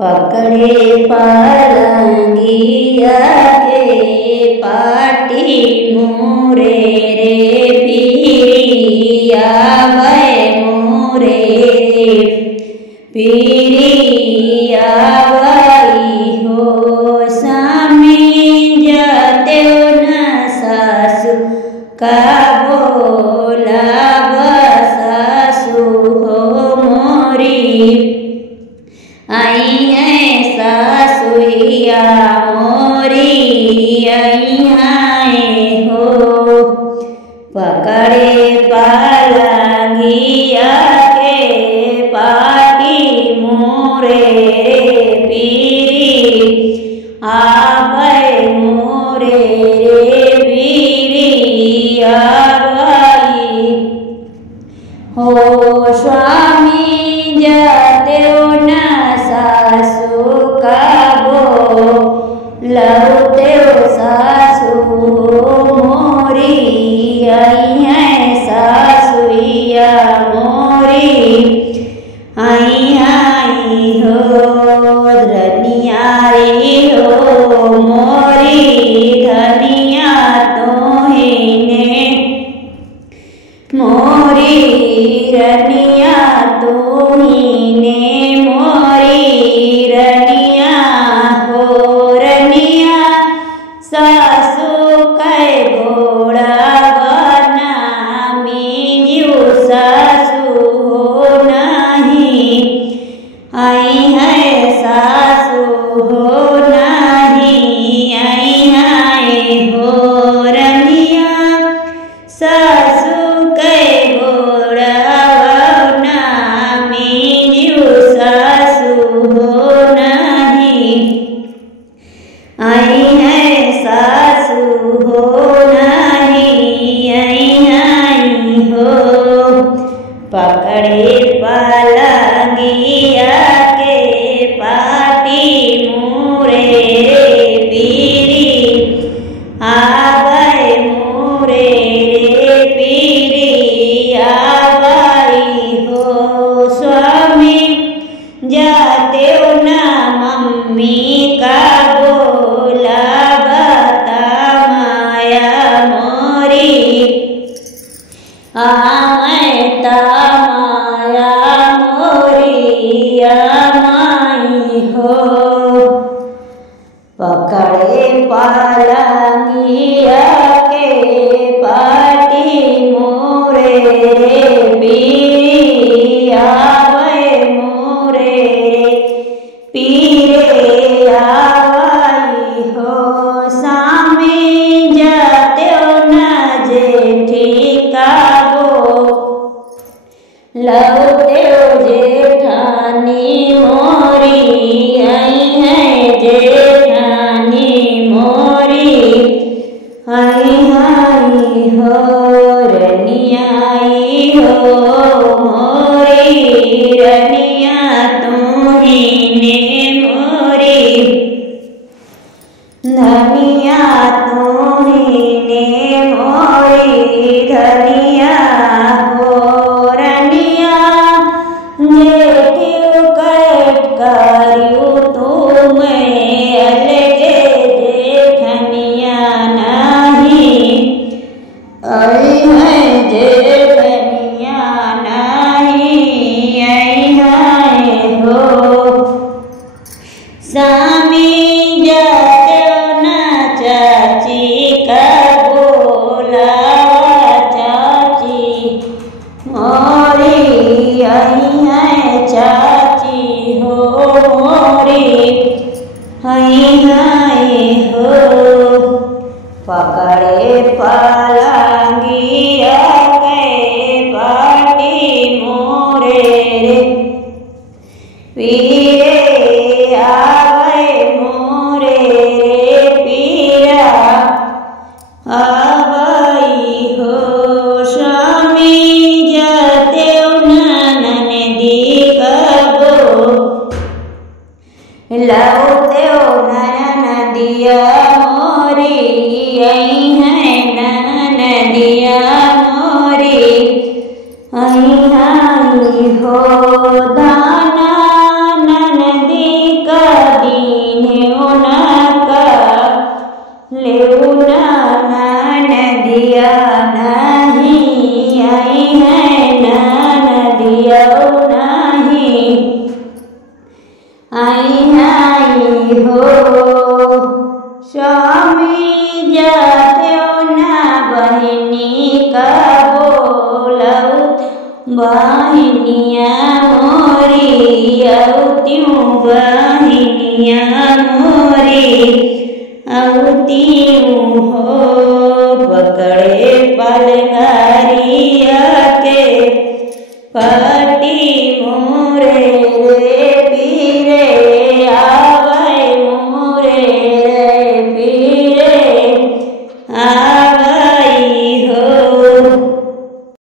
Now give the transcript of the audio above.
पकड़े पालंगिया के पाटी मोरे रे पीरिया भय मोरे रे पीरिया भई हो स्वामी जते न सासु का बोला सासु हो मोरी आई है सासुइया मोरी आई हो पकड़े पालंगिया के पाटी मोरे रे पीरी आवे मोरे रे पीरी आवाई हो स्वामी जते न सासु का बोलते सासु मोरी आई है सासुइया मोरी आई हो धनिया हो मोरी धनिया तो ही ने मोरी रनिया तो ही ने मोरी रनिया हो रनिया सासु कै घोड़ा बना मीजू सासु हो नहीं आई है सासु हो नहीं आई हो रनिया सासु कै घोड़ा बना मीजू सासु हो नहीं आई है सासु हो नहीं आई हो पकड़े पालंगिया के पाटी मोरे रे पीरी आवे मोरे रे पीरी आवाई हो स्वामी जाते न मम्मी का बोला बता माया मोरी आमता माया मोरी आमाई हो पकड़े पालंगिया के पाटी मोरे रे पीरी आवे मोरे रे पीरे आवाई हो सामी जाते न जेठी का लौटे जेठानी मोरी आई है जेठानी मोरी आई हो रनिया हो मोरी रनिया तुम्ही ने मोरी धनिया तुम्ही ने मोरी धनिया हो रनिया जेठियो कट करियो तुम्हें अलगे जेठनिया नहीं आई है जेठनिया नहीं आई हो स्वामी जाते न चाची का बोला चाची मोरी आई है चाची हो मोरी आई हो पकड़े पालंगिया के पाटी मोरे रे पीरे आवे मोरे रे पीरा आवाई हो स्वामी जाते ननदी कबो लौटे नदिया मोरी आई है नदिया मोरी आई हो दाना ननदी का बहनिया मोरी औतियों बहनिया मोरी औतियों हो पकड़े पलंगारिया के पाटी मोरे रे